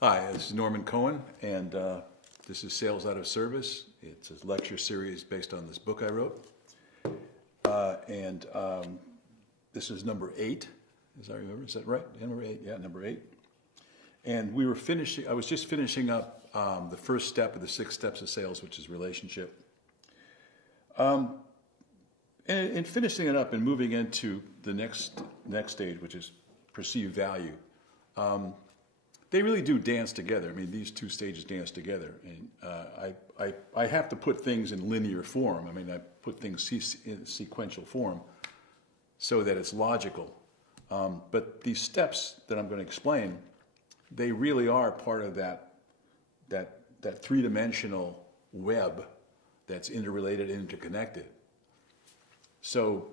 Hi, this is Norman Cohen, and this is Sales Out of Service. It's a lecture series based on this book I wrote. And this is number 8, as I remember. Is that right? Number 8? Yeah, number 8. And I was just finishing up the first step of the 6 steps of sales, which is relationship. And finishing it up and moving into the next stage, which is perceived value. They really do dance together. I mean, these 2 stages dance together. And I have to put things in linear form. I mean, I put things in sequential form so that it's logical. But these steps that I'm going to explain, they really are part of that 3-dimensional web that's interrelated and interconnected. So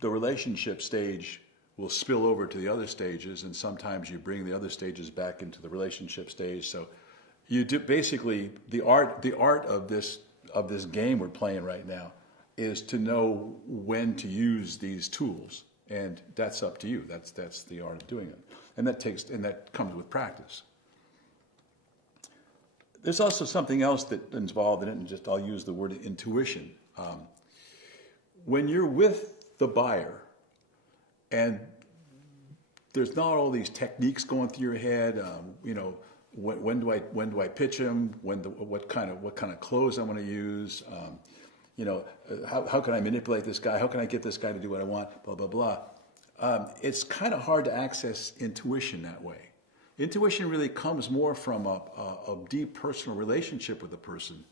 the relationship stage will spill over to the other stages, and sometimes you bring the other stages back into the relationship stage. So you do basically the art of this game we're playing right now is to know when to use these tools, and that's up to you. That's the art of doing it, and that comes with practice. There's also something else that's involved in it, and I'll use the word intuition. When you're with the buyer, and there's not all these techniques going through your head. When do I pitch him? What kind of clothes I'm going to use? How can I manipulate this guy? How can I get this guy to do what I want? Blah blah blah. It's kind of hard to access intuition that way. Intuition really comes more from a deep personal relationship with a person,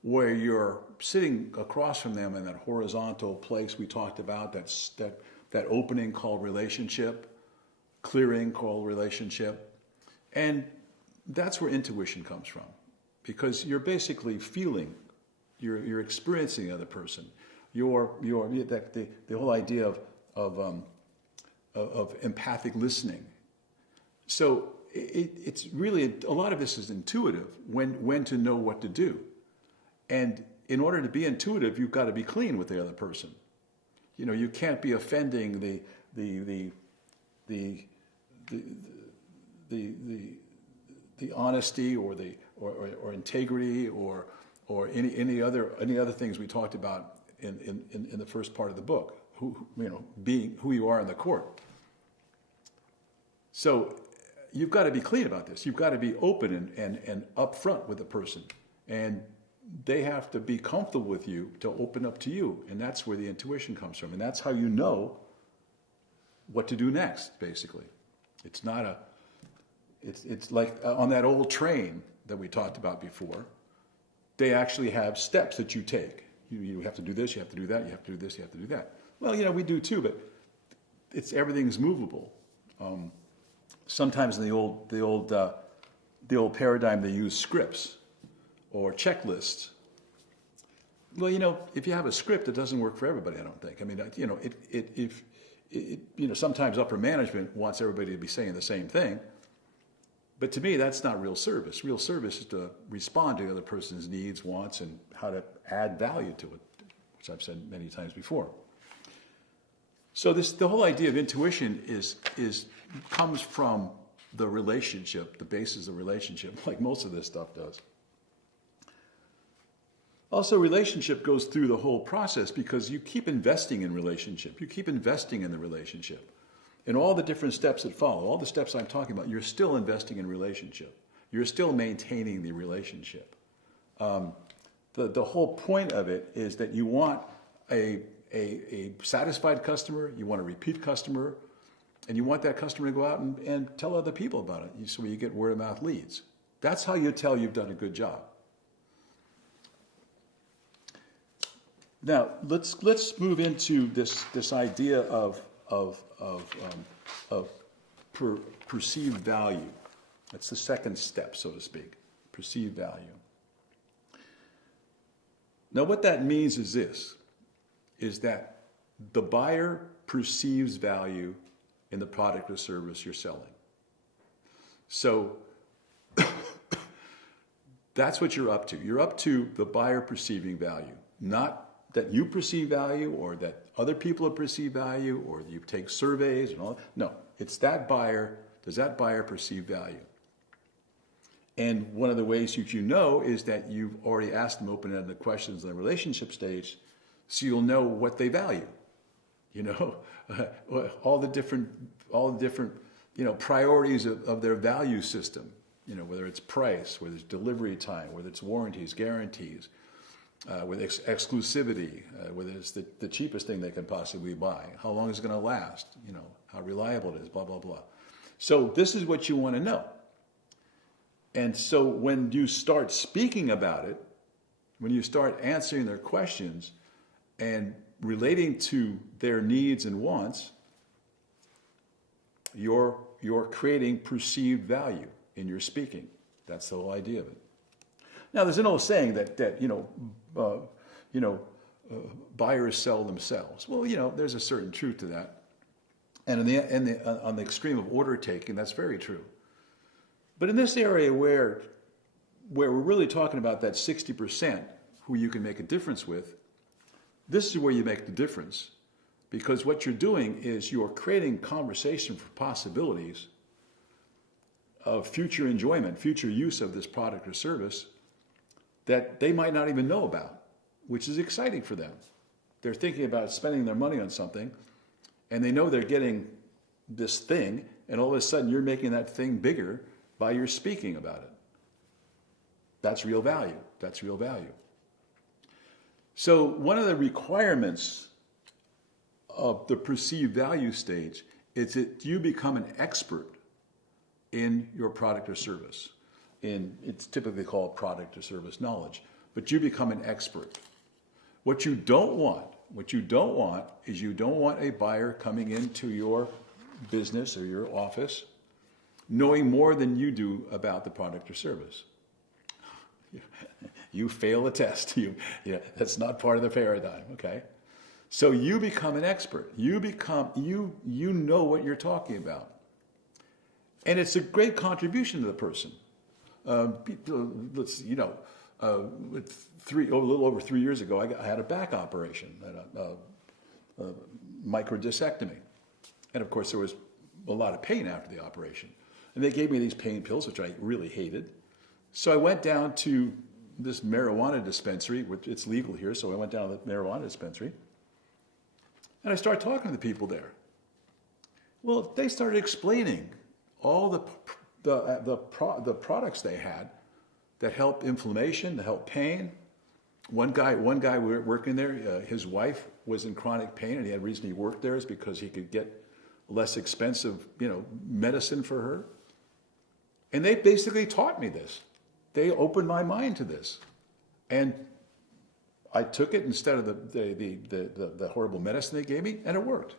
where you're sitting across from them in that horizontal place we talked about. That opening called relationship, clearing called relationship. And that's where intuition comes from, because you're basically feeling, you're experiencing the other person. The whole idea of empathic listening. So it's really, a lot of this is intuitive, when to know what to do. And in order to be intuitive, you've got to be clean with the other person. You can't be offending the honesty or integrity or any other things we talked about in the first part of the book. Being who you are in the court. So you've got to be clean about this. You've got to be open and upfront with the person, and they have to be comfortable with you to open up to you, and that's where the intuition comes from, and that's how you know what to do next. Basically, it's like on that old train that we talked about before. They actually have steps that you take. You have to do this, you have to do that, you have to do this, you have to do that. Well, we do too, but everything's movable. Sometimes in the old paradigm, they use scripts or checklists. Well, if you have a script, it doesn't work for everybody, I don't think. I mean, sometimes upper management wants everybody to be saying the same thing. But to me, that's not real service. Real service is to respond to the other person's needs, wants, and how to add value to it, which I've said many times before. So the whole idea of intuition comes from the relationship, the basis of relationship, like most of this stuff does. Also, relationship goes through the whole process because you keep investing in relationship. You keep investing in the relationship. And all the different steps that follow, all the steps I'm talking about, you're still investing in relationship. You're still maintaining the relationship. The whole point of it is that you want a satisfied customer, you want a repeat customer, and you want that customer to go out and tell other people about it, so you get word of mouth leads. That's how you tell you've done a good job. Now let's move into this idea of perceived value. That's the second step, so to speak, perceived value. Now what that means is that the buyer perceives value in the product or service you're selling. So that's what you're up to. You're up to the buyer perceiving value, not that you perceive value or that other people have perceived value or you take surveys and all. No, it's that buyer. Does that buyer perceive value? And one of the ways you know is that you've already asked them open-ended questions in the relationship stage, so you'll know what they value. You know, all the different priorities of their value system. You know, whether it's price, whether it's delivery time, whether it's warranties, guarantees, whether it's exclusivity, whether it's the cheapest thing they can possibly buy, how long is it going to last, you know, how reliable it is, blah, blah, blah. So this is what you want to know. And so when you start speaking about it, when you start answering their questions and relating to their needs and wants, you're creating perceived value in your speaking. That's the whole idea of it. Now, there's an old saying that buyers sell themselves. Well, you know, there's a certain truth to that. And on the extreme of order taking, that's very true. But in this area where we're really talking about that 60% who you can make a difference with, this is where you make the difference. Because what you're doing is you're creating conversation for possibilities of future enjoyment, future use of this product or service that they might not even know about, which is exciting for them. They're thinking about spending their money on something, and they know they're getting this thing, and all of a sudden you're making that thing bigger by your speaking about it. That's real value. That's real value. So one of the requirements of the perceived value stage is that you become an expert in your product or service. It's typically called product or service knowledge, but you become an expert. What you don't want is you don't want a buyer coming into your business or your office knowing more than you do about the product or service. You fail a test. That's not part of the paradigm, okay? So you become an expert. You know what you're talking about. And it's a great contribution to the person. A little over 3 years ago, I had a back operation, a microdiscectomy. And of course, there was a lot of pain after the operation. And they gave me these pain pills, which I really hated. So I went down to this marijuana dispensary, which it's legal here, so I went down to the marijuana dispensary. And I started talking to the people there. Well, they started explaining all the products they had that help inflammation, that help pain. One guy working there, his wife was in chronic pain, and the reason he worked there is because he could get less expensive, medicine for her. And they basically taught me this. They opened my mind to this, and I took it instead of the horrible medicine they gave me, and it worked.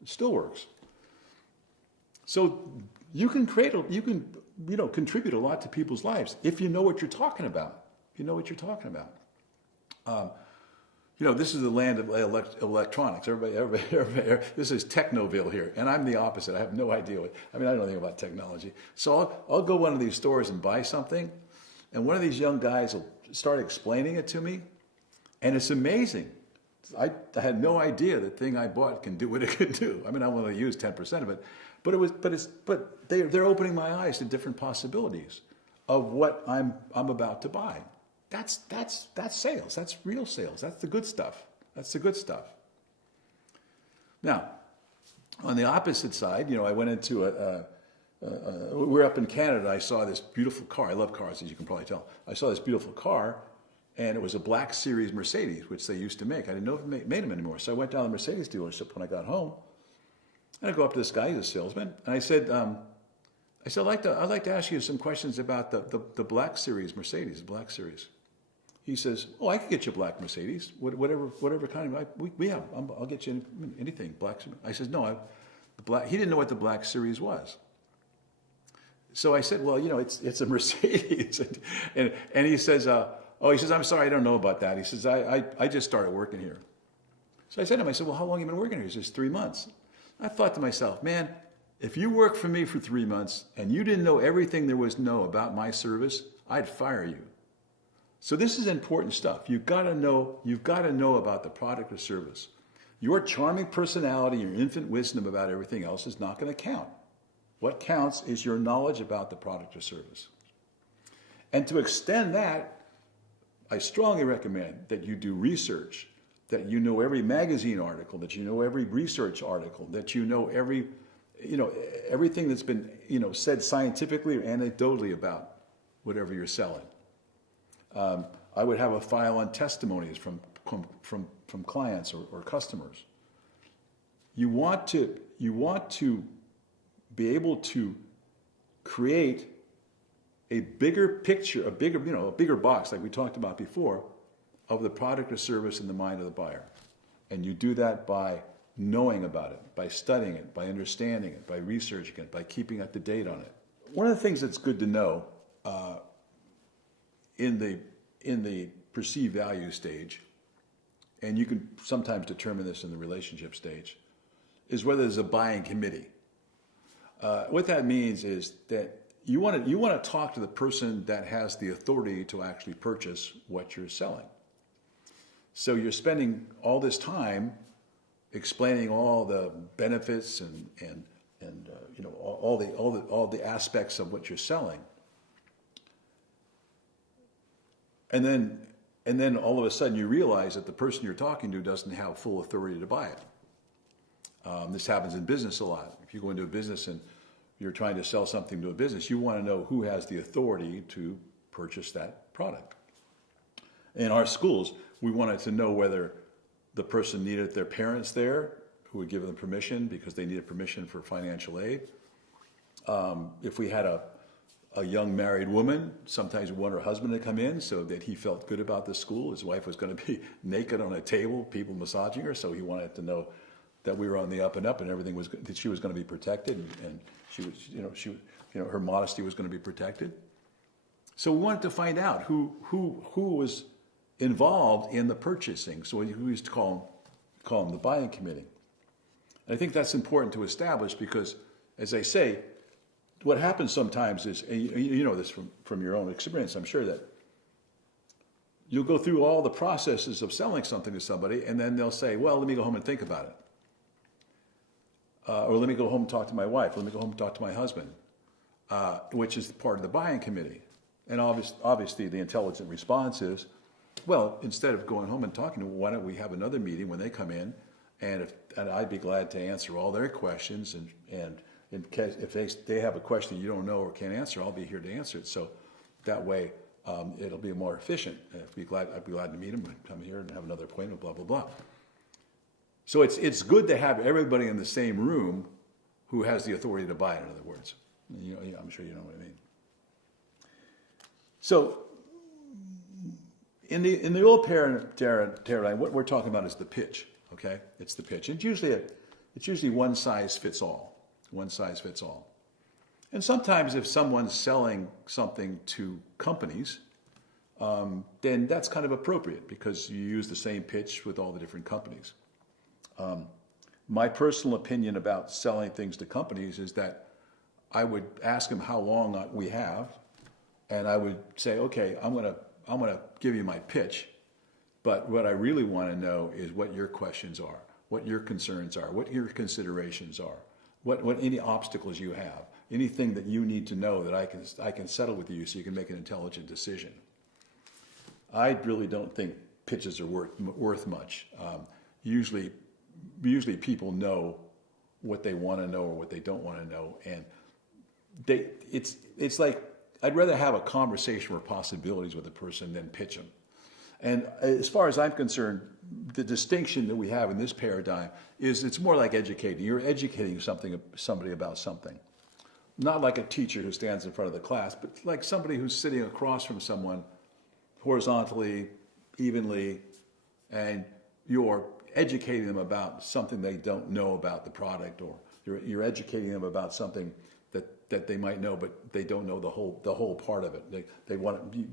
It still works. So you can contribute a lot to people's lives if you know what you're talking about. If you know what you're talking about. This is the land of electronics. Everybody, this is Technoville here, and I'm the opposite. I have no idea I don't know anything about technology. So I'll go one of these stores and buy something, and one of these young guys will start explaining it to me, and it's amazing. I had no idea the thing I bought can do what it could do. I only used 10% of it, but they're opening my eyes to different possibilities of what I'm about to buy. That's sales. That's real sales. That's the good stuff. That's the good stuff. Now, on the opposite side, I went into we're up in Canada. I saw this beautiful car. I love cars, as you can probably tell. I saw this beautiful car, and it was a Black Series Mercedes, which they used to make. I didn't know if they made them anymore. So I went down to the Mercedes dealership when I got home, and I go up to this guy, he's a salesman, and I said, I'd like to ask you some questions about the Black Series Mercedes, the Black Series. He says, "Oh, I can get you a black Mercedes, whatever kind of we have. I'll get you anything black." I said, "No, the black." He didn't know what the Black Series was. So I said, "Well, it's a Mercedes," and he says, he says, "I'm sorry, I don't know about that." He says, "I just started working here." So I said to him, "Well, how long have you been working here?" He says, 3 months. I thought to myself, man, if you worked for me for 3 months and you didn't know everything there was to know about my service, I'd fire you. So this is important stuff. You've got to know about the product or service. Your charming personality, your infant wisdom about everything else is not going to count. What counts is your knowledge about the product or service. And to extend that, I strongly recommend that you do research, that you know every magazine article, that you know every research article, that you know everything that's been, said scientifically or anecdotally about whatever you're selling. I would have a file on testimonies from clients or customers. You want to be able to create a bigger picture, a bigger box, like we talked about before, of the product or service in the mind of the buyer. And you do that by knowing about it, by studying it, by understanding it, by researching it, by keeping up to date on it. One of the things that's good to know in the perceived value stage, and you can sometimes determine this in the relationship stage, is whether there's a buying committee. What that means is that you want to talk to the person that has the authority to actually purchase what you're selling. So you're spending all this time explaining all the benefits and all the aspects of what you're selling, and then all of a sudden you realize that the person you're talking to doesn't have full authority to buy it. This happens in business a lot. If you go into a business and you're trying to sell something to a business, you want to know who has the authority to purchase that product. In our schools, we wanted to know whether the person needed their parents there, who would give them permission because they needed permission for financial aid. If we had a young married woman, sometimes we want her husband to come in so that he felt good about the school. His wife was going to be naked on a table, people massaging her, so he wanted to know that we were on the up and up, and everything was that she was going to be protected, and she was, her modesty was going to be protected. So we wanted to find out who was involved in the purchasing. So we used to call them the buying committee. And I think that's important to establish because, as I say, what happens sometimes is, and you know this from your own experience, I'm sure, that you'll go through all the processes of selling something to somebody, and then they'll say, well, let me go home and think about it. Or let me go home and talk to my wife. Let me go home and talk to my husband, which is part of the buying committee. And obviously the intelligent response is, well, instead of going home and talking to them, why don't we have another meeting when they come in, and I'd be glad to answer all their questions, and in case if they have a question you don't know or can't answer, I'll be here to answer it. So that way it'll be more efficient. I'd be glad to meet them and come here and have another appointment, blah, blah, blah. So it's good to have everybody in the same room who has the authority to buy it, in other words. I'm sure you know what I mean. So in the old paradigm, what we're talking about is the pitch, okay? It's the pitch. It's usually one size fits all. One size fits all. And sometimes if someone's selling something to companies, then that's kind of appropriate because you use the same pitch with all the different companies. My personal opinion about selling things to companies is that I would ask them how long we have, and I would say, okay, I'm gonna give you my pitch, but what I really want to know is what your questions are, what your concerns are, what your considerations are, what any obstacles you have, anything that you need to know that I can settle with you so you can make an intelligent decision. I really don't think pitches are worth much. Usually people know what they want to know or what they don't want to know, and it's like I'd rather have a conversation or possibilities with a person than pitch them. And as far as I'm concerned, the distinction that we have in this paradigm is it's more like educating. You're educating somebody about something, not like a teacher who stands in front of the class, but like somebody who's sitting across from someone horizontally, evenly, and you're educating them about something they don't know about the product, or you're educating them about something that they might know, but they don't know the whole part of it.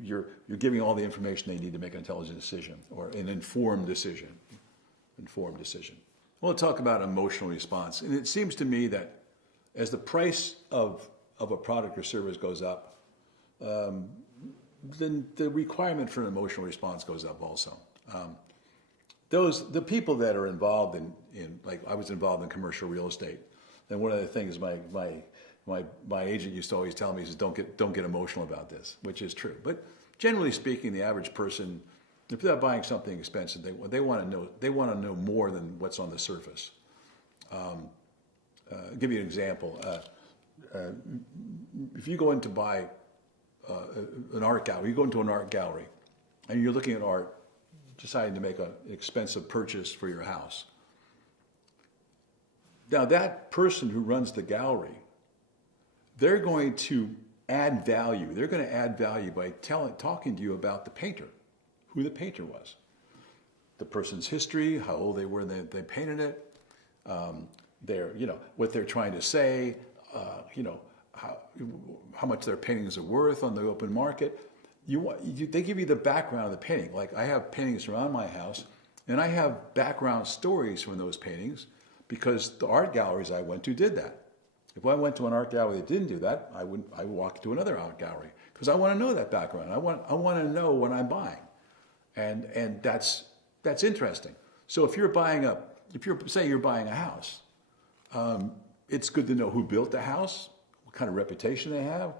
You're giving all the information they need to make an intelligent decision or an informed decision. We'll talk about emotional response, and it seems to me that as the price of a product or service goes up, then the requirement for an emotional response goes up also. The people that are involved in like I was involved in commercial real estate, and one of the things my My agent used to always tell me, he says, don't get emotional about this, which is true. But generally speaking, the average person, if they're buying something expensive, they want to know more than what's on the surface. I'll give you an example. If you go in to buy an art gallery, you go into an art gallery, and you're looking at art, deciding to make an expensive purchase for your house. Now that person who runs the gallery, they're going to add value. They're going to add value by talking to you about the painter, who the painter was, the person's history, how old they were when they painted it, what they're trying to say, how much their paintings are worth on the open market. They give you the background of the painting. Like I have paintings around my house, and I have background stories from those paintings because the art galleries I went to did that. If I went to an art gallery that didn't do that, I would walk to another art gallery because I want to know that background. I want to know what I'm buying, and that's interesting. So if you're buying a house, it's good to know who built the house, what kind of reputation they have,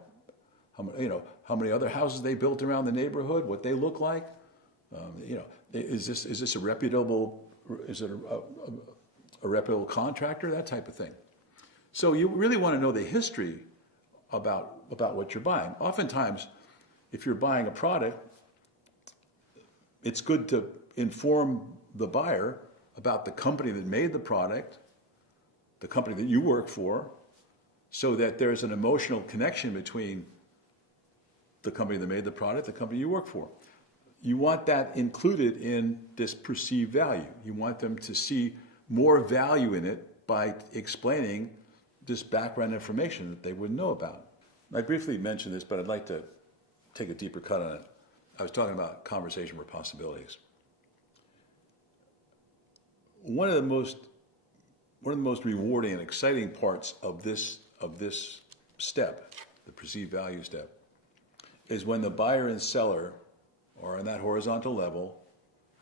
how many other houses they built around the neighborhood, what they look like. Is this a reputable? Is it a reputable contractor? That type of thing. So you really want to know the history about what you're buying. Oftentimes, if you're buying a product, it's good to inform the buyer about the company that made the product, the company that you work for, so that there's an emotional connection between the company that made the product, the company you work for. You want that included in this perceived value. You want them to see more value in it by explaining this background information that they wouldn't know about. I briefly mentioned this, but I'd like to take a deeper cut on it. I was talking about conversation for possibilities. One of the most rewarding and exciting parts of this step, the perceived value step, is when the buyer and seller are on that horizontal level.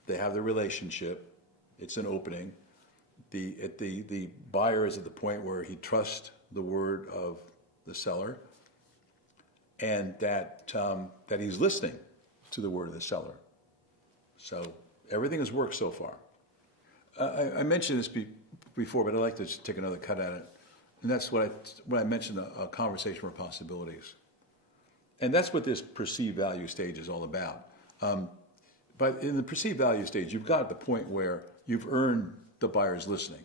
They have the relationship. It's an opening. The buyer is at the point where he trusts the word of the seller, and that he's listening to the word of the seller. So everything has worked so far. I mentioned this before, but I'd like to just take another cut at it, and that's when I mentioned a conversation for possibilities, and that's what this perceived value stage is all about. But in the perceived value stage, you've got the point where you've earned the buyer's listening.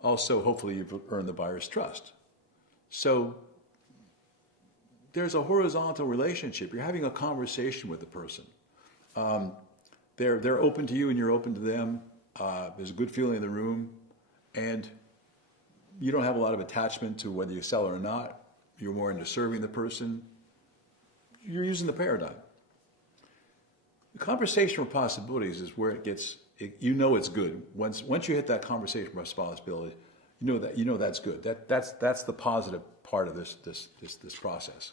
Also, hopefully, you've earned the buyer's trust. So there's a horizontal relationship. You're having a conversation with the person. They're open to you, and you're open to them. There's a good feeling in the room, and you don't have a lot of attachment to whether you sell or not. You're more into serving the person. You're using the paradigm. The conversation for possibilities is where it gets. It's good. Once you hit that conversation for possibility, you know that's good. That's the positive part of this process.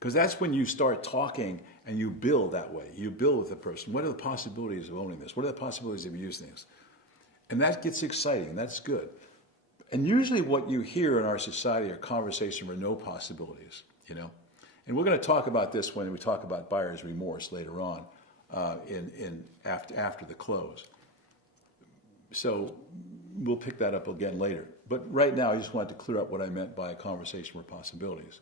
Because that's when you start talking and you build that way. You build with the person. What are the possibilities of owning this? What are the possibilities of using this? And that gets exciting. That's good. And usually what you hear in our society are conversations with no possibilities, And we're going to talk about this when we talk about buyer's remorse later on, after the close. So we'll pick that up again later. But right now, I just wanted to clear up what I meant by a conversation with possibilities.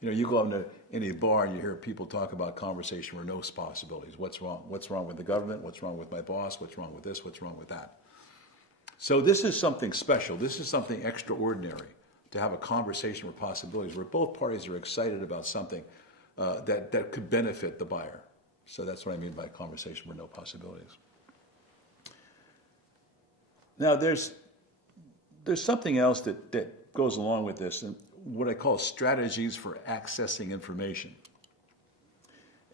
You go into any bar and you hear people talk about conversation with no possibilities. What's wrong? What's wrong with the government? What's wrong with my boss? What's wrong with this? What's wrong with that? So this is something special. This is something extraordinary to have a conversation with possibilities where both parties are excited about something that could benefit the buyer. So that's what I mean by conversation with no possibilities. Now there's something else that goes along with this, and what I call strategies for accessing information.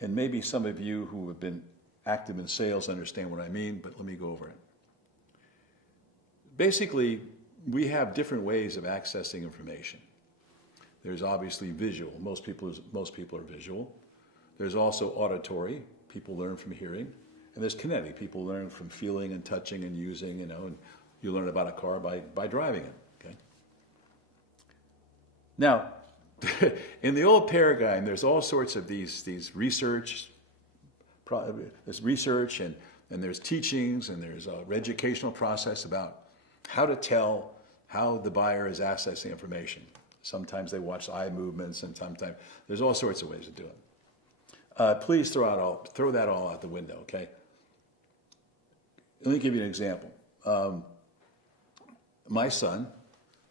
And maybe some of you who have been active in sales understand what I mean, but let me go over it. Basically, we have different ways of accessing information. There's obviously visual. Most people are visual. There's also auditory. People learn from hearing. And there's kinetic. People learn from feeling and touching and using, and you learn about a car by driving it. Okay. Now, in the old paradigm, there's all sorts of these there's research and there's teachings and there's a educational process about how to tell how the buyer is accessing information. Sometimes they watch eye movements, and sometimes there's all sorts of ways to do it. Please throw that all out the window, okay? Let me give you an example. My son,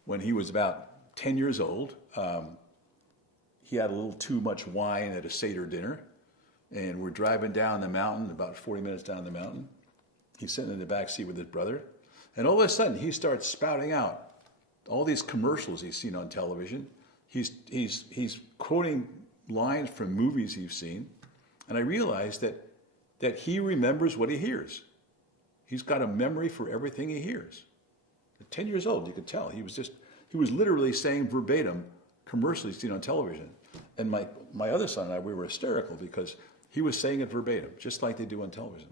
when he was about 10 years old, he had a little too much wine at a Seder dinner, and we're driving down the mountain, about 40 minutes down the mountain. He's sitting in the back seat with his brother, and all of a sudden he starts spouting out all these commercials he's seen on television. He's quoting lines from movies he's seen, and I realized that he remembers what he hears. He's got a memory for everything he hears. At 10 years old, you could tell. He was literally saying verbatim commercials he's seen on television. And my other son and I, we were hysterical because he was saying it verbatim, just like they do on television.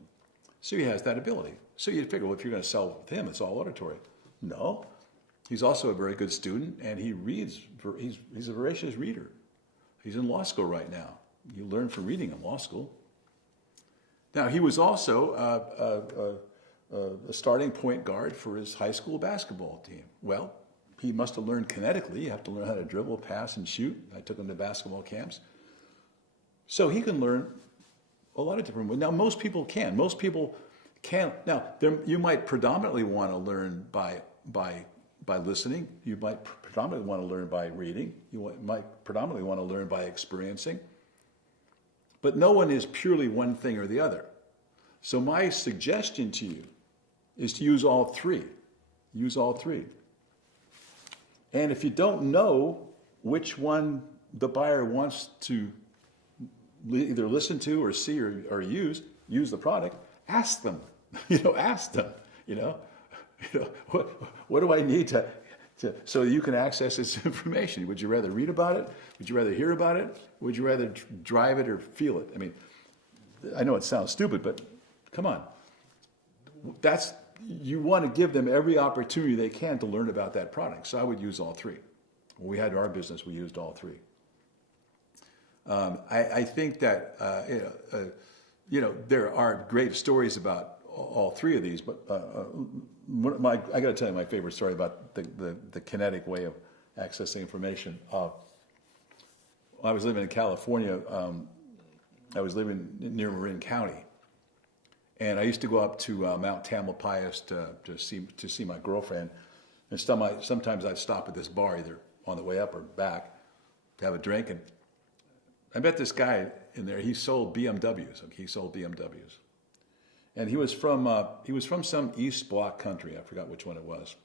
So he has that ability. So you'd figure, well, if you're going to sell with him, it's all auditory. No. He's also a very good student, and he reads. He's a voracious reader. He's in law school right now. You learn from reading in law school. Now, he was also a starting point guard for his high school basketball team. Well, he must have learned kinetically. You have to learn how to dribble, pass, and shoot. I took him to basketball camps. So he can learn a lot of different ways. Now, most people can. Most people can. Now, you might predominantly want to learn by listening. You might predominantly want to learn by reading. You might predominantly want to learn by experiencing. But no one is purely one thing or the other. So my suggestion to you is to use all three. Use all three. And if you don't know which one the buyer wants to either listen to or see or use the product, ask them. Ask them. What do I need to so you can access this information? Would you rather read about it? Would you rather hear about it? Would you rather drive it or feel it? I mean, I know it sounds stupid, but come on. You want to give them every opportunity they can to learn about that product. So I would use all three. When we had our business, we used all three. I think that there are great stories about all three of these, but I got to tell you my favorite story about the kinetic way of accessing information. I was living in California. I was living near Marin County, and I used to go up to Mount Tamalpais to see my girlfriend. And sometimes I'd stop at this bar either on the way up or back to have a drink. And I met this guy in there. He sold BMWs. He sold BMWs. And he was from some East Bloc country. I forgot which one it was.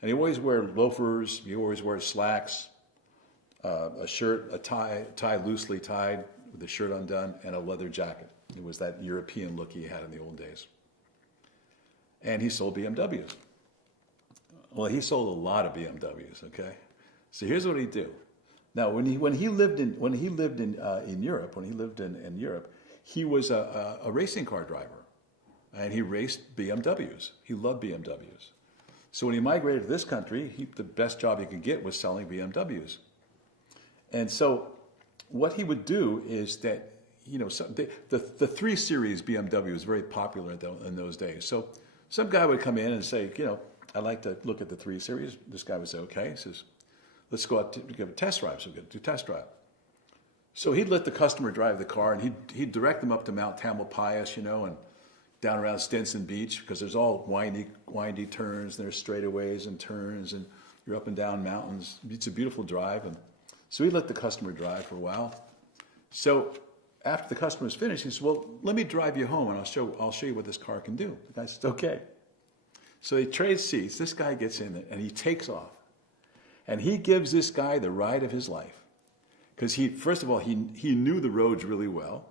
And he always wore loafers. He always wore slacks, a shirt, a tie loosely tied with the shirt undone, and a leather jacket. It was that European look he had in the old days. And he sold BMWs. Well, he sold a lot of BMWs. Okay, so here's what he'd do. Now, when he lived in Europe, he was a racing car driver. And he raced BMWs. He loved BMWs. So when he migrated to this country, the best job he could get was selling BMWs. And so what he would do is that, the 3 Series BMW was very popular in those days. So some guy would come in and say, I'd like to look at the 3 Series. This guy would say, okay. He says, let's go out to give a test drive. So we're going to do a test drive. So he'd let the customer drive the car, and he'd direct them up to Mount Tamalpais, and down around Stinson Beach, because there's all windy turns, there's straightaways and turns, and you're up and down mountains. It's a beautiful drive. And so he let the customer drive for a while. So after the customer's finished, he said, well, let me drive you home, and I'll show you what this car can do. The guy said, okay. So they trade seats. This guy gets in it, and he takes off. And he gives this guy the ride of his life. Because first of all, he knew the roads really well.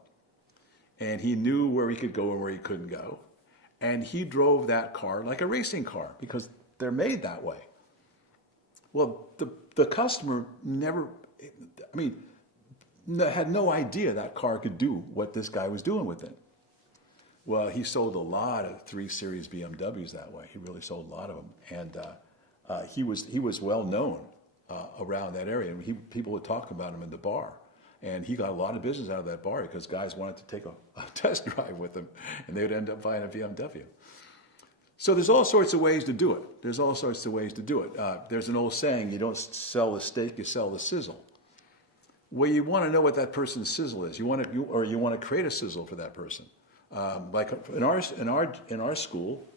And he knew where he could go and where he couldn't go. And he drove that car like a racing car because they're made that way. Well, the customer had no idea that car could do what this guy was doing with it. Well, he sold a lot of 3 Series BMWs that way. He really sold a lot of them. And he was well known around that area. And people would talk about him in the bar. And he got a lot of business out of that bar because guys wanted to take a test drive with him, and they would end up buying a BMW. So there's all sorts of ways to do it. There's all sorts of ways to do it. There's an old saying, you don't sell the steak, you sell the sizzle. Well, you want to know what that person's sizzle is. You want to create a sizzle for that person. Like in our school,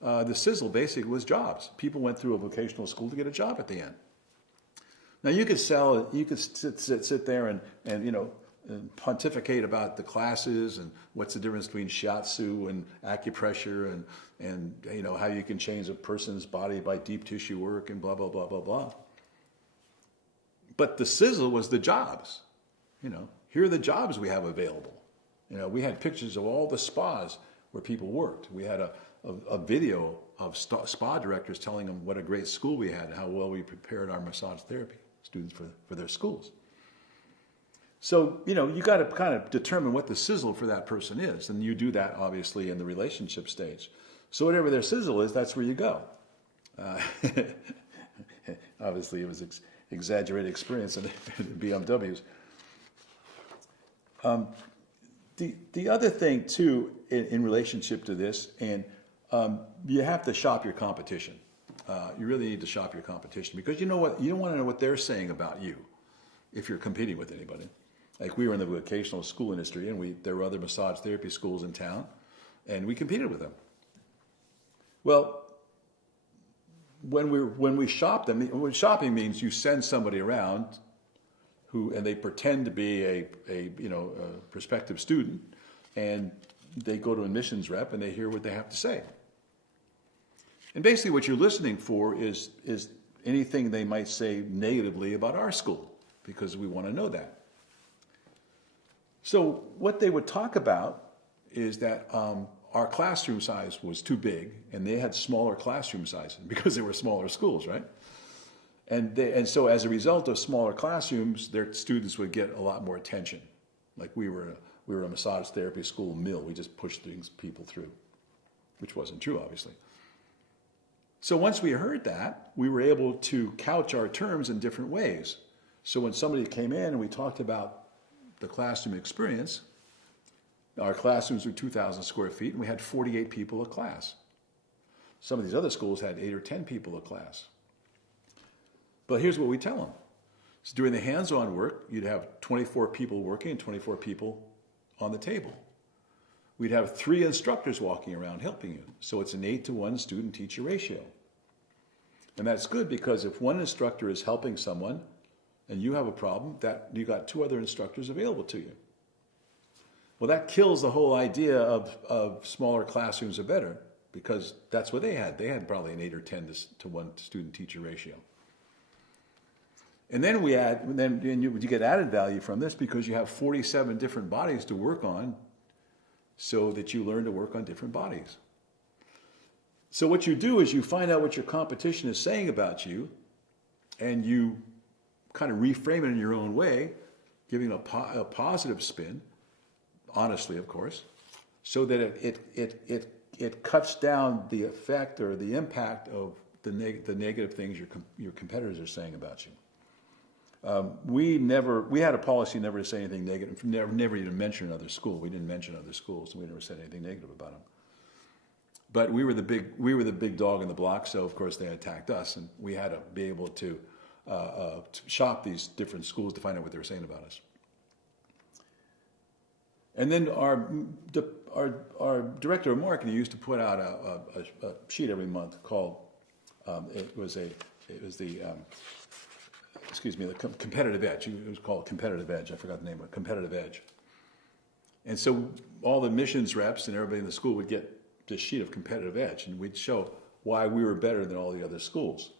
the sizzle basically was jobs. People went through a vocational school to get a job at the end. Now you could sit there and and pontificate about the classes and what's the difference between shiatsu and acupressure and how you can change a person's body by deep tissue work and blah blah blah blah blah. But the sizzle was the jobs. Here are the jobs we have available. We had pictures of all the spas where people worked. We had a video of spa directors telling them what a great school we had and how well we prepared our massage therapy students for their schools. So, you got to kind of determine what the sizzle for that person is. And you do that, obviously, in the relationship stage. So whatever their sizzle is, that's where you go. Obviously, it was exaggerated experience in BMWs. The other thing, too, in relationship to this, and you have to shop your competition. You really need to shop your competition because you know what? You don't want to know what they're saying about you if you're competing with anybody. Like we were in the vocational school industry, and there were other massage therapy schools in town, and we competed with them. Well, when we shop them, when shopping means you send somebody around and they pretend to be a prospective student, and they go to admissions rep and they hear what they have to say. And basically what you're listening for is anything they might say negatively about our school, because we want to know that. So what they would talk about is that our classroom size was too big, and they had smaller classroom sizes because they were smaller schools, right? And so as a result of smaller classrooms, their students would get a lot more attention. Like we were a massage therapy school mill. We just pushed people through, which wasn't true, obviously. So once we heard that, we were able to couch our terms in different ways. So when somebody came in and we talked about the classroom experience, our classrooms were 2,000 square feet, and we had 48 people a class. Some of these other schools had 8 or 10 people a class. But here's what we tell them. So during the hands-on work, you'd have 24 people working and 24 people on the table. We'd have 3 instructors walking around helping you. So it's an 8-to-1 student-teacher ratio. And that's good because if one instructor is helping someone and you have a problem, that you got 2 other instructors available to you. Well, that kills the whole idea of smaller classrooms are better, because that's what they had. They had probably an 8 or 10 to 1 student-teacher ratio. And then you get added value from this because you have 47 different bodies to work on, so that you learn to work on different bodies. So what you do is you find out what your competition is saying about you, and you kind of reframe it in your own way, giving a positive spin, honestly, of course, so that it cuts down the effect or the impact of the negative things your competitors are saying about you. We had a policy never to say anything negative, never even mention another school. We didn't mention other schools, and we never said anything negative about them. But we were the big dog in the block, so of course they attacked us, and we had to be able to shop these different schools to find out what they were saying about us. And then our director of marketing used to put out a sheet every month called the competitive edge. It was called Competitive Edge. I forgot the name of it. Competitive Edge. And so all the admissions reps and everybody in the school would get this sheet of Competitive Edge, and we'd show why we were better than all the other schools.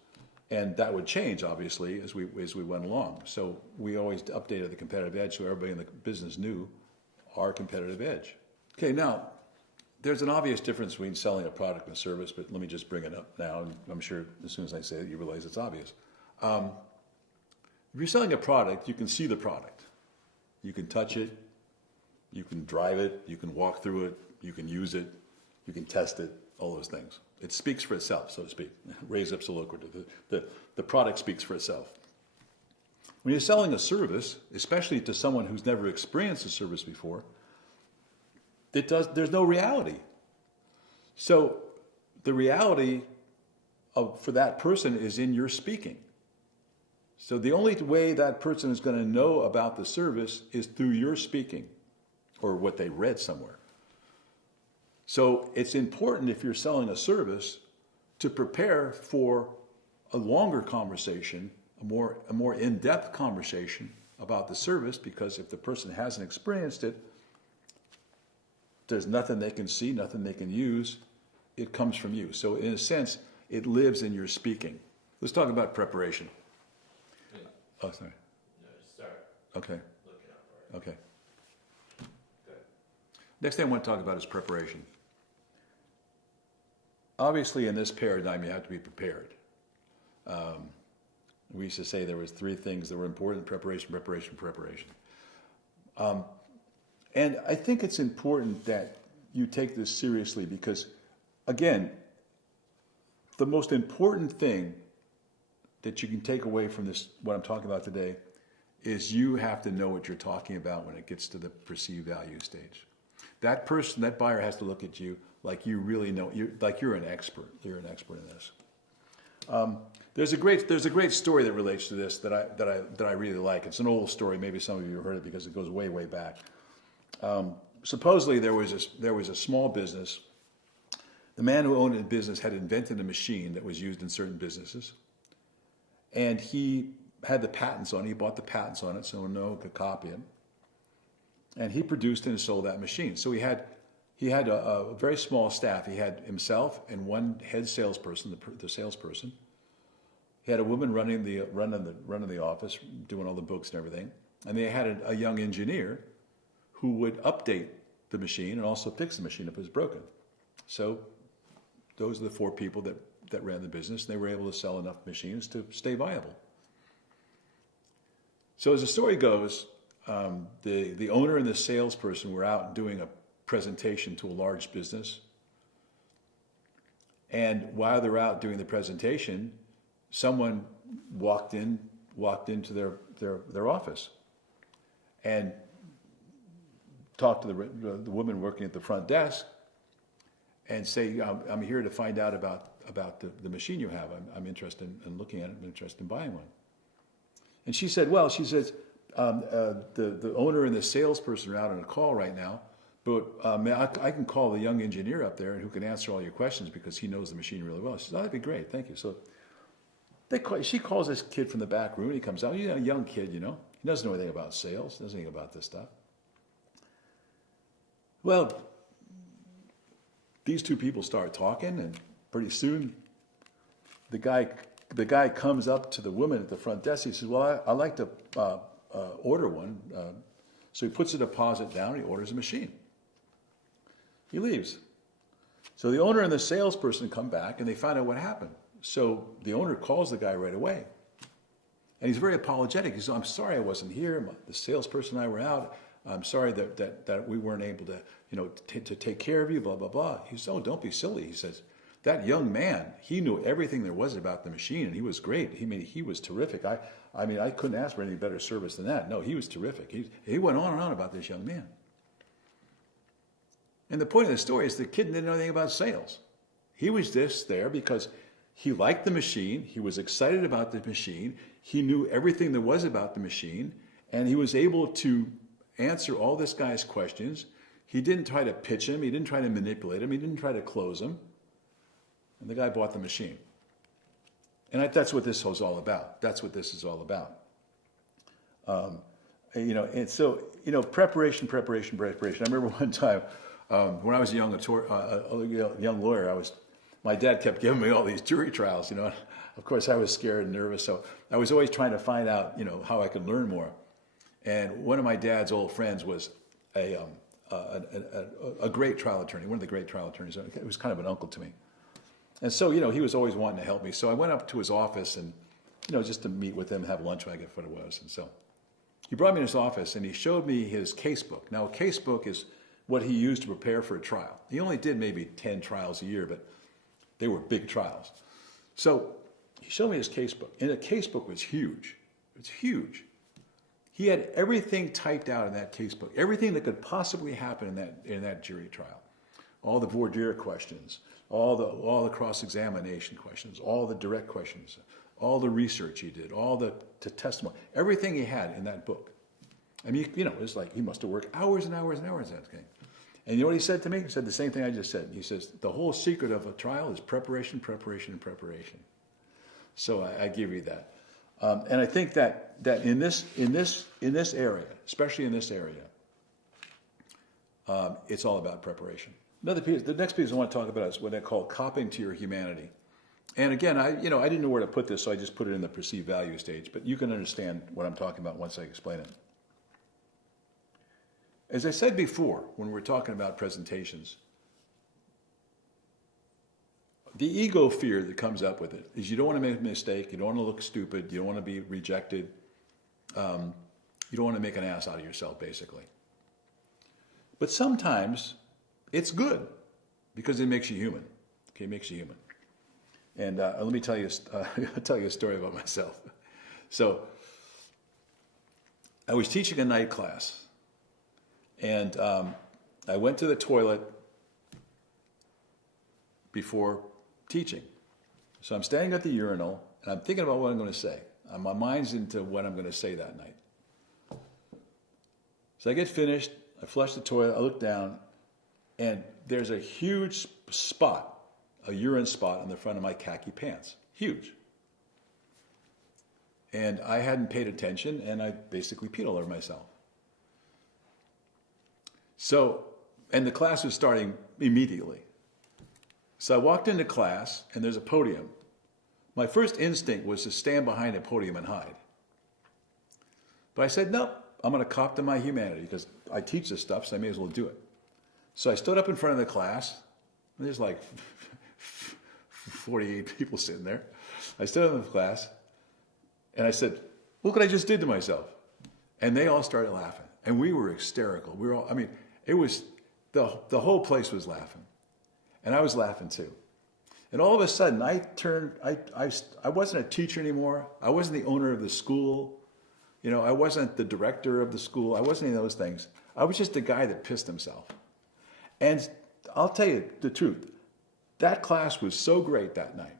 And that would change, obviously, as we went along. So we always updated the Competitive Edge so everybody in the business knew our competitive edge. Okay, now, there's an obvious difference between selling a product and a service, but let me just bring it up now, and I'm sure as soon as I say it, you realize it's obvious. If you're selling a product, you can see the product. You can touch it, you can drive it, you can walk through it, you can use it, you can test it, all those things. It speaks for itself, so to speak. Raise up soliloquy. The product speaks for itself. When you're selling a service, especially to someone who's never experienced a service before, there's no reality. So the reality for that person is in your speaking. So the only way that person is going to know about the service is through your speaking or what they read somewhere. So it's important, if you're selling a service, to prepare for a longer conversation, a more in-depth conversation about the service, because if the person hasn't experienced it, there's nothing they can see, nothing they can use. It comes from you. So in a sense, it lives in your speaking. Let's talk about preparation. Yeah. Oh, sorry. No, just start Okay. looking out for it. Okay. Good. Next thing I want to talk about is preparation. Obviously, in this paradigm, you have to be prepared. We used to say there was 3 things that were important: preparation, preparation, preparation. And I think it's important that you take this seriously because, again, the most important thing that you can take away from this, what I'm talking about today, is you have to know what you're talking about when it gets to the perceived value stage. That person, that buyer has to look at you like you really know, like you're an expert. You're an expert in this. There's a great story that relates to this that I really like. It's an old story. Maybe some of you have heard it because it goes way, way back. Supposedly there was a small business. The man who owned the business had invented a machine that was used in certain businesses, and he had the patents on it. He bought the patents on it so no one could copy it. And he produced and sold that machine. So he had a very small staff. He had himself and one head salesperson, the salesperson. He had a woman running the office, doing all the books and everything. And they had a young engineer who would update the machine and also fix the machine if it was broken. So those are the 4 people that ran the business, and they were able to sell enough machines to stay viable. So as the story goes, the owner and the salesperson were out doing a presentation to a large business. And while they're out doing the presentation, someone walked into their office and talked to the woman working at the front desk and say, I'm here to find out about the machine you have. I'm interested in looking at it. I'm interested in buying one. And she said, the owner and the salesperson are out on a call right now, but I can call the young engineer up there who can answer all your questions because he knows the machine really well. She said, that'd be great, thank you. So she calls this kid from the back room, and he comes out. He's a young kid, He doesn't know anything about sales, doesn't know anything about this stuff. Well, these 2 people start talking, and pretty soon the guy comes up to the woman at the front desk. He says, well, I'd like to order one. So he puts a deposit down, he orders a machine. He leaves. So the owner and the salesperson come back, and they find out what happened. So the owner calls the guy right away. And he's very apologetic. He says, I'm sorry I wasn't here. The salesperson and I were out. I'm sorry that we weren't able to, to take care of you, blah, blah, blah. He says, oh, don't be silly. He says, that young man, he knew everything there was about the machine, and he was great. He was terrific. I couldn't ask for any better service than that. No, he was terrific. He went on and on about this young man. And the point of the story is the kid didn't know anything about sales. He was just there because he liked the machine. He was excited about the machine. He knew everything there was about the machine, and he was able to answer all this guy's questions. He didn't try to pitch him. He didn't try to manipulate him. He didn't try to close him. And the guy bought the machine. And that's what this is all about. That's what this is all about. And so, preparation. I remember one time when I was a young lawyer, my dad kept giving me all these jury trials, Of course, I was scared and nervous, so I was always trying to find out, how I could learn more. And one of my dad's old friends was a great trial attorney, one of the great trial attorneys. It was kind of an uncle to me. And so, he was always wanting to help me. So I went up to his office and, just to meet with him, have lunch, I guess what it was. And so he brought me in his office and he showed me his case book. Now, a case book is what he used to prepare for a trial. He only did maybe 10 trials a year, but they were big trials. So he showed me his case book, and the case book was huge. It's huge. He had everything typed out in that case book, everything that could possibly happen in that jury trial. All the voir dire questions, all the cross-examination questions, all the direct questions, all the research he did, all the testimony, everything he had in that book. I mean, you know, it's like he must have worked hours and hours and hours on that thing. And you know what he said to me? He said the same thing I just said. He says, the whole secret of a trial is preparation, preparation, and preparation. So I give you that. And I think that in this area, especially in this area, it's all about preparation. Another piece, the next piece I want to talk about is what I call copping to your humanity. And again, I didn't know where to put this, so I just put it in the perceived value stage. But you can understand what I'm talking about once I explain it. As I said before, when we were talking about presentations, the ego fear that comes up with it is you don't want to make a mistake, you don't want to look stupid, you don't want to be rejected, you don't want to make an ass out of yourself, basically. But sometimes it's good because it makes you human. Okay, it makes you human. And let me tell you a story about myself. So I was teaching a night class, and I went to the toilet before teaching. So I'm standing at the urinal, and I'm thinking about what I'm going to say. My mind's into what I'm going to say that night. So I get finished, I flush the toilet, I look down, and there's a huge spot, a urine spot on the front of my khaki pants. Huge. And I hadn't paid attention, and I basically peed all over myself. So, and the class was starting immediately. So I walked into class, and there's a podium. My first instinct was to stand behind a podium and hide. But I said, nope, I'm going to cop to my humanity, because I teach this stuff, so I may as well do it. So I stood up in front of the class, and there's like 48 people sitting there. I stood up in the class, and I said, look what I just did to myself. And they all started laughing. And we were hysterical. We were all, I mean, it was, the whole place was laughing. And I was laughing too. And all of a sudden, I wasn't a teacher anymore. I wasn't the owner of the school. You know, I wasn't the director of the school. I wasn't any of those things. I was just a guy that pissed himself. And I'll tell you the truth. That class was so great that night.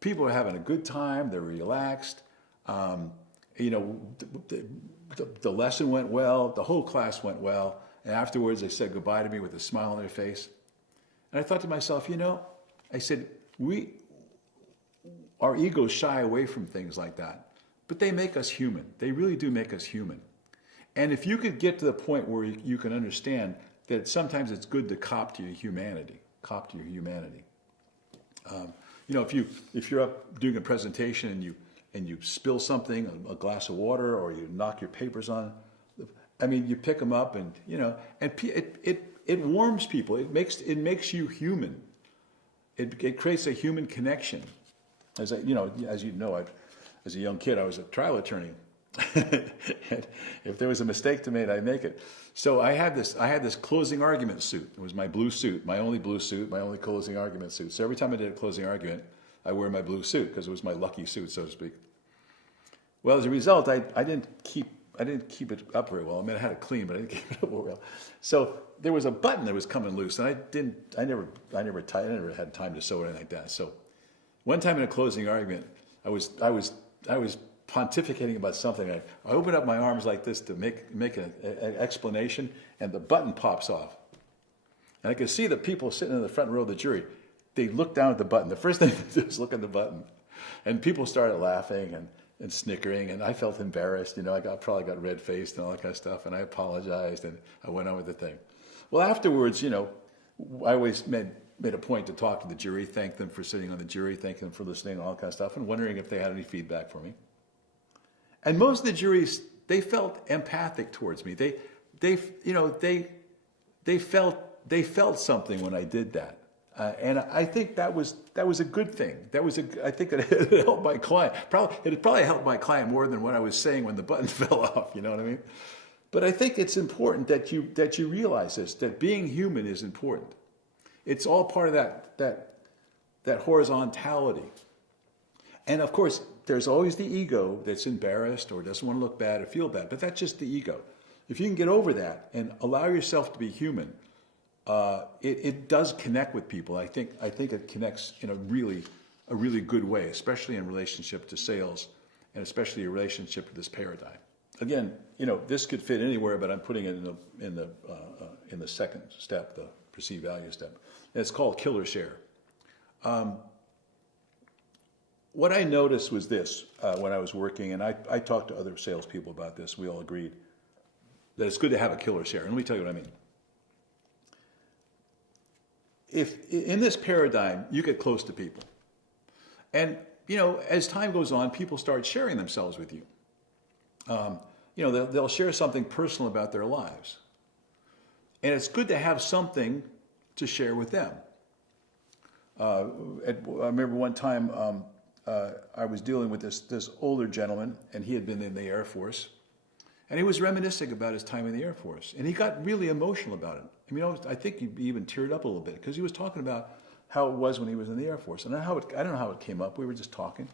People were having a good time. They were relaxed. You know, the lesson went well. The whole class went well. And afterwards, they said goodbye to me with a smile on their face. And I thought to myself, you know, I said, our egos shy away from things like that. But they make us human. They really do make us human. And if you could get to the point where you can understand that sometimes it's good to cop to your humanity, you know, if you're up doing a presentation and you spill something, a glass of water, or you knock your papers on, I mean, you pick them up, and you know, and it warms people. It makes you human. It creates a human connection. As you know, as a young kid, I was a trial attorney. And if there was a mistake to make, I'd make it. So I had this closing argument suit. It was my blue suit, my only blue suit, my only closing argument suit. So every time I did a closing argument, I wear my blue suit because it was my lucky suit, so to speak. Well, as a result, I didn't keep it up very well. I mean, I had it clean, but I didn't keep it up very well. So there was a button that was coming loose, and I never had time to sew it or anything like that. So one time in a closing argument, I was pontificating about something. I opened up my arms like this to make an explanation, and the button pops off. And I could see the people sitting in the front row of the jury. They looked down at the button. The first thing they did was look at the button. And people started laughing and snickering, and I felt embarrassed. You know, probably got red-faced and all that kind of stuff, and I apologized, and I went on with the thing. Well, afterwards, you know, I always made a point to talk to the jury, thank them for sitting on the jury, thank them for listening, all that kind of stuff, and wondering if they had any feedback for me. And most of the juries, they felt empathic towards me. They felt something when I did that. And I think that was a good thing. I think it helped my client. It probably helped my client more than what I was saying when the button fell off. You know what I mean? But I think it's important that you realize this, that being human is important. It's all part of that horizontality. And of course, there's always the ego that's embarrassed or doesn't want to look bad or feel bad, but that's just the ego. If you can get over that and allow yourself to be human, it does connect with people. I think it connects in a really good way, especially in relationship to sales, and especially a relationship to this paradigm. Again, this could fit anywhere, but I'm putting it in the second step, the perceived value step. And it's called killer share. What I noticed was this when I was working, and I talked to other salespeople about this. We all agreed that it's good to have a killer share. And let me tell you what I mean. If in this paradigm you get close to people, and as time goes on, people start sharing themselves with you. They'll share something personal about their lives, and it's good to have something to share with them. I remember one time I was dealing with this older gentleman, and he had been in the Air Force, and he was reminiscing about his time in the Air Force, and he got really emotional about it. I think he even teared up a little bit because he was talking about how it was when he was in the Air Force. And I don't know how it came up. We were just talking.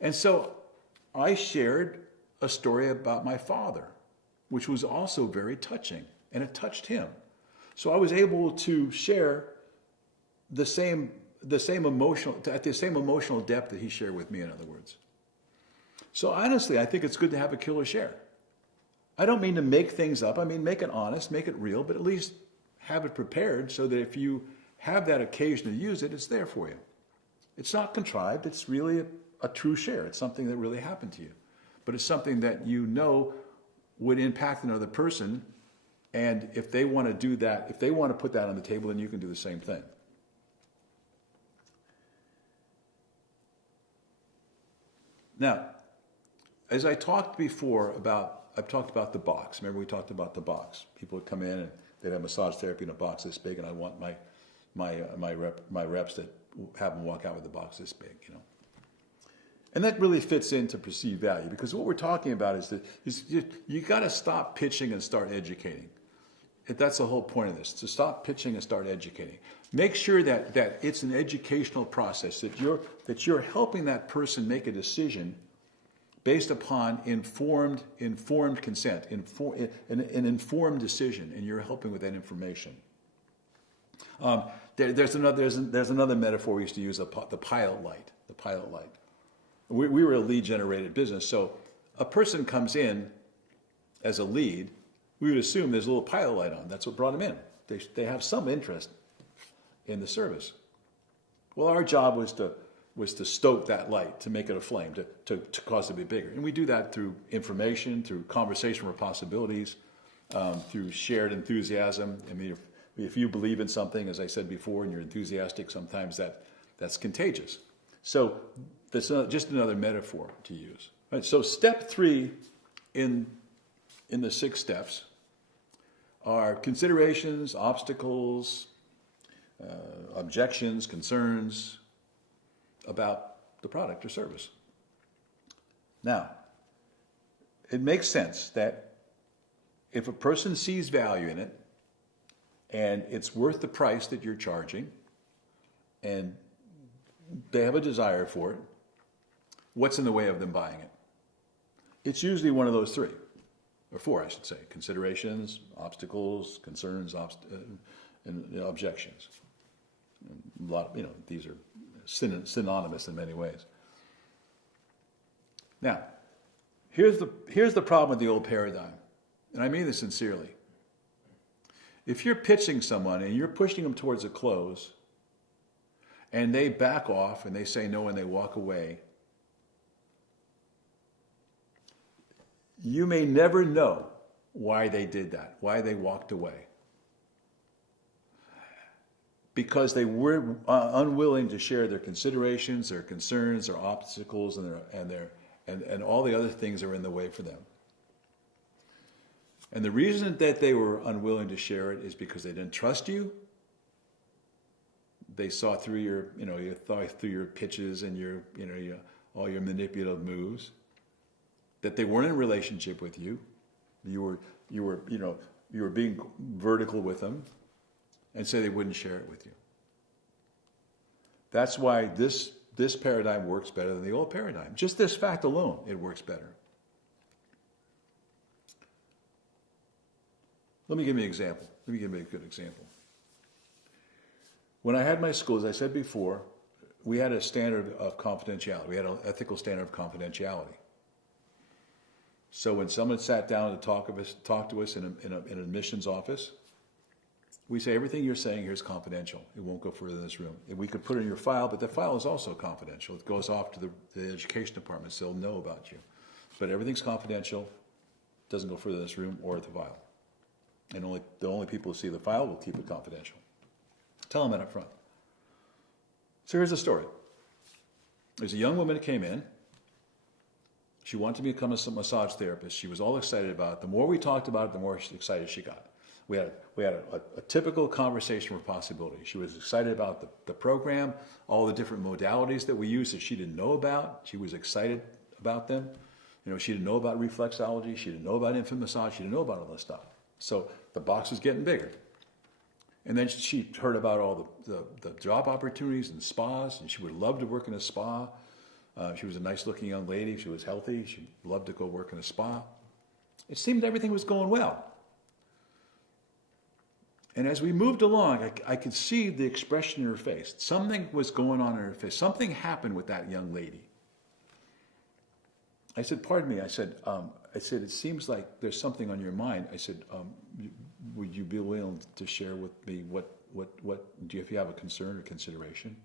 And so I shared a story about my father, which was also very touching, and it touched him. So I was able to share the same emotional depth that he shared with me, in other words. So honestly, I think it's good to have a killer share. I don't mean to make things up. I mean, make it honest, make it real, but at least have it prepared so that if you have that occasion to use it, it's there for you. It's not contrived. It's really a true share. It's something that really happened to you. But it's something that would impact another person. And if they want to do that, if they want to put that on the table, then you can do the same thing. Now, as I talked before I've talked about the box. Remember we talked about the box. People would come in and they'd have massage therapy in a box this big, and I want my reps to have them walk out with a box this big, And that really fits into perceived value, because what we're talking about is you got to stop pitching and start educating. That's the whole point of this, to stop pitching and start educating. Make sure that it's an educational process, that you're helping that person make a decision based upon informed consent, an informed decision, and you're helping with that information. There's another metaphor we used to use, the pilot light. The pilot light. We were a lead-generated business, so a person comes in as a lead, we would assume there's a little pilot light on. That's what brought them in. They have some interest in the service. Well, our job was to stoke that light, to make it a flame, to cause it to be bigger. And we do that through information, through conversational possibilities, through shared enthusiasm. If you believe in something, as I said before, and you're enthusiastic, sometimes that's contagious. So that's just another metaphor to use. Right, so step 3 in the 6 steps are considerations, obstacles, objections, concerns about the product or service. Now, it makes sense that if a person sees value in it and it's worth the price that you're charging and they have a desire for it, what's in the way of them buying it? It's usually one of those 3, or 4, I should say: considerations, obstacles, concerns, and objections. A lot, these are synonymous in many ways. Now, here's the problem with the old paradigm, and I mean this sincerely. If you're pitching someone and you're pushing them towards a close, and they back off and they say no and they walk away, you may never know why they did that, why they walked away. Because they were unwilling to share their considerations, their concerns, their obstacles, and all the other things that are in the way for them. And the reason that they were unwilling to share it is because they didn't trust you. They saw through your pitches and all your manipulative moves. That they weren't in a relationship with you. You were being vertical with them. And so they wouldn't share it with you. That's why this this paradigm works better than the old paradigm. Just this fact alone, it works better. Let me give you an example. Let me give you a good example. When I had my school, as I said before, we had a standard of confidentiality. We had an ethical standard of confidentiality. So when someone sat down to talk to us in an admissions office, we say, everything you're saying here is confidential. It won't go further than this room. And we could put it in your file, but the file is also confidential. It goes off to the education department, so they'll know about you. But everything's confidential, doesn't go further than this room or the file. And the only people who see the file will keep it confidential. Tell them that up front. So here's the story. There's a young woman that came in. She wanted to become a massage therapist. She was all excited about it. The more we talked about it, the more excited she got. We had a typical conversation for possibility. She was excited about the program, all the different modalities that we use that she didn't know about. She was excited about them. You know, she didn't know about reflexology. She didn't know about infant massage. She didn't know about all this stuff. So the box was getting bigger. And then she heard about all the job opportunities and spas, and she would love to work in a spa. She was a nice-looking young lady. She was healthy. She loved to go work in a spa. It seemed everything was going well. And as we moved along, I could see the expression in her face. Something was going on in her face. Something happened with that young lady. I said, pardon me. I said, it seems like there's something on your mind. I said, would you be willing to share with me if you have a concern or consideration?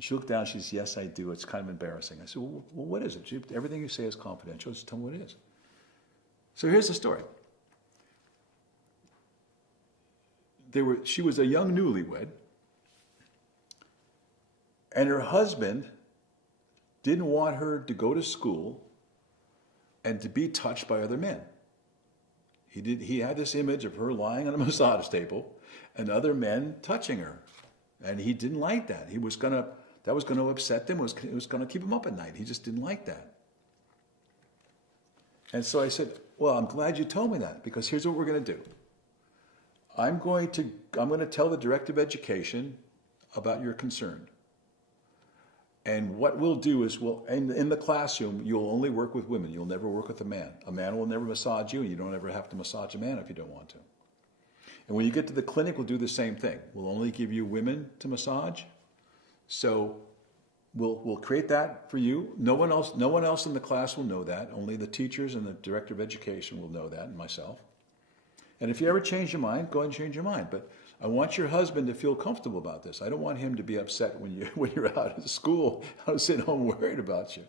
She looked down. She says, yes, I do. It's kind of embarrassing. I said, well, what is it? Everything you say is confidential. Just tell me what it is. So here's the story. She was a young newlywed, and her husband didn't want her to go to school and to be touched by other men. He had this image of her lying on a massage table and other men touching her, and he didn't like that. That was going to upset them. It was going to keep him up at night. He just didn't like that. And so I said, well, I'm glad you told me that, because here's what we're going to do. I'm going to tell the director of education about your concern. And what we'll do is in the classroom, you'll only work with women. You'll never work with a man. A man will never massage you, and you don't ever have to massage a man if you don't want to. And when you get to the clinic, we'll do the same thing. We'll only give you women to massage. So we'll create that for you. No one else in the class will know that. Only the teachers and the director of education will know that, and myself. And if you ever change your mind, go ahead and change your mind. But I want your husband to feel comfortable about this. I don't want him to be upset when you're out of school, out sitting home worried about you.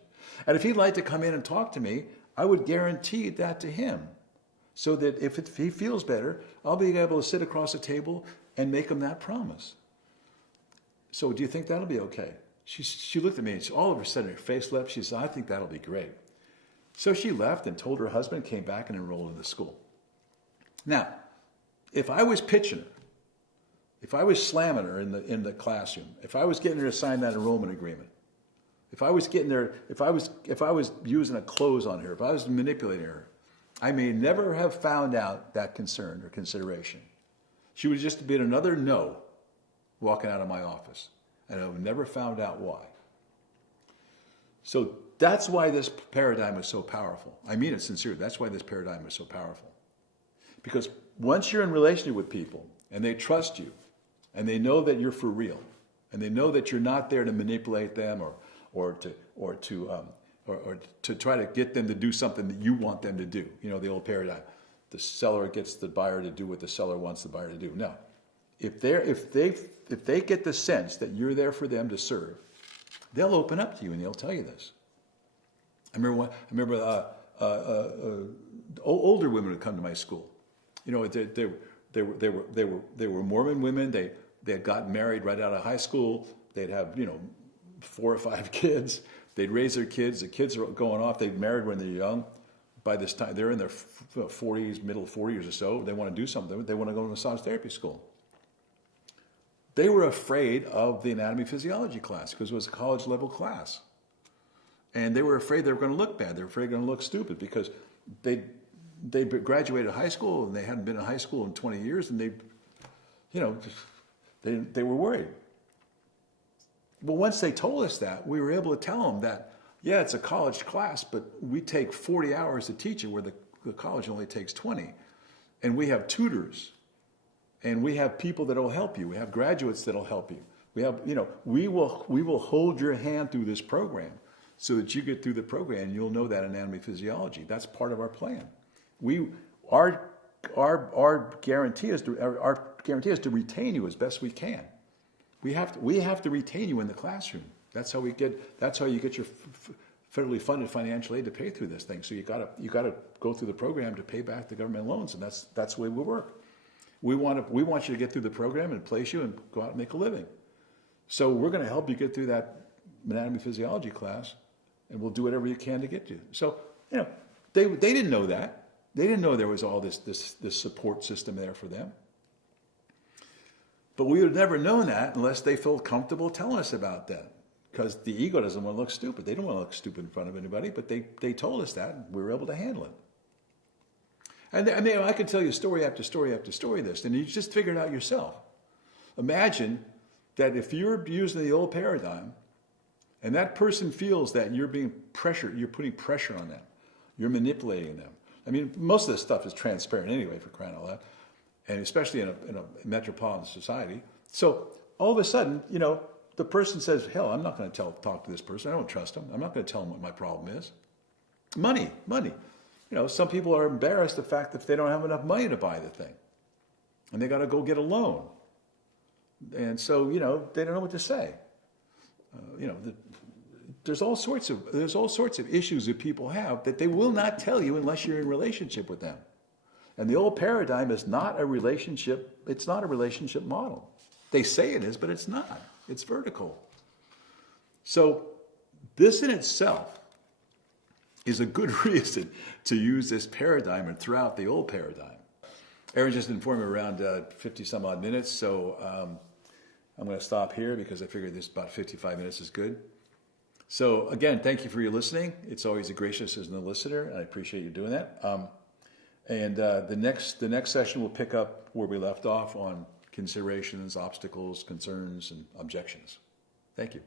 And if he'd like to come in and talk to me, I would guarantee that to him. So that if he feels better, I'll be able to sit across the table and make him that promise. So do you think that'll be okay? She looked at me, and all of a sudden her face lit up. She said, I think that'll be great. So she left and told her husband, came back and enrolled in the school. Now, if I was pitching her, if I was slamming her in the classroom, if I was getting her to sign that enrollment agreement, if I was using a close on her, if I was manipulating her, I may never have found out that concern or consideration. She would just been another no walking out of my office, and I would never found out why. So that's why this paradigm is so powerful. I mean it sincerely. That's why this paradigm is so powerful. Because once you're in relationship with people and they trust you and they know that you're for real and they know that you're not there to manipulate them or to try to get them to do something that you want them to do. You know, the old paradigm. The seller gets the buyer to do what the seller wants the buyer to do. No. If they get the sense that you're there for them to serve, they'll open up to you and they'll tell you this. I remember older women would come to my school. You know, they were Mormon women. They had gotten married right out of high school. They'd have 4 or 5 kids. They'd raise their kids. The kids are going off. They'd married when they're young. By this time, they're in their 40s, middle 40s or so. They want to do something. They want to go to massage therapy school. They were afraid of the anatomy physiology class because it was a college level class. And they were afraid they were going to look bad. They were afraid they were going to look stupid because they graduated high school and they hadn't been in high school in 20 years and they were worried. But once they told us that, we were able to tell them that, yeah, it's a college class, but we take 40 hours to teach it where the college only takes 20. And we have tutors. And we have people that will help you. We have graduates that will help you. We have, we will hold your hand through this program so that you get through the program and you'll know that anatomy physiology. That's part of our plan. Our guarantee is to retain you as best we can. We have to retain you in the classroom. That's how you get your federally funded financial aid to pay through this thing. So you gotta go through the program to pay back the government loans, and that's the way we work. We want you to get through the program and place you and go out and make a living. So we're going to help you get through that anatomy physiology class, and we'll do whatever you can to get you. So they didn't know that. They didn't know there was all this support system there for them. But we would have never known that unless they felt comfortable telling us about that. Because the ego doesn't want to look stupid. They don't want to look stupid in front of anybody, but they told us that, and we were able to handle it. And I could tell you story after story after story of this, and you just figure it out yourself. Imagine that if you're using the old paradigm, and that person feels that you're being pressured, you're putting pressure on them, you're manipulating them. I mean, most of this stuff is transparent anyway, for crying out loud, and especially in a metropolitan society. So all of a sudden, the person says, hell, I'm not going to talk to this person. I don't trust him. I'm not going to tell him what my problem is. Money. Some people are embarrassed the fact that they don't have enough money to buy the thing. And they got to go get a loan. And so, they don't know what to say. There's all sorts of issues that people have that they will not tell you unless you're in relationship with them. And the old paradigm is not a relationship, it's not a relationship model. They say it is, but it's not. It's vertical. So this in itself is a good reason to use this paradigm and throw out the old paradigm. Aaron just informed me around 50 some odd minutes, so I'm going to stop here because I figured this about 55 minutes is good. So again, thank you for your listening. It's always a gracious as a listener, and I appreciate you doing that. And the next session will pick up where we left off on considerations, obstacles, concerns, and objections. Thank you.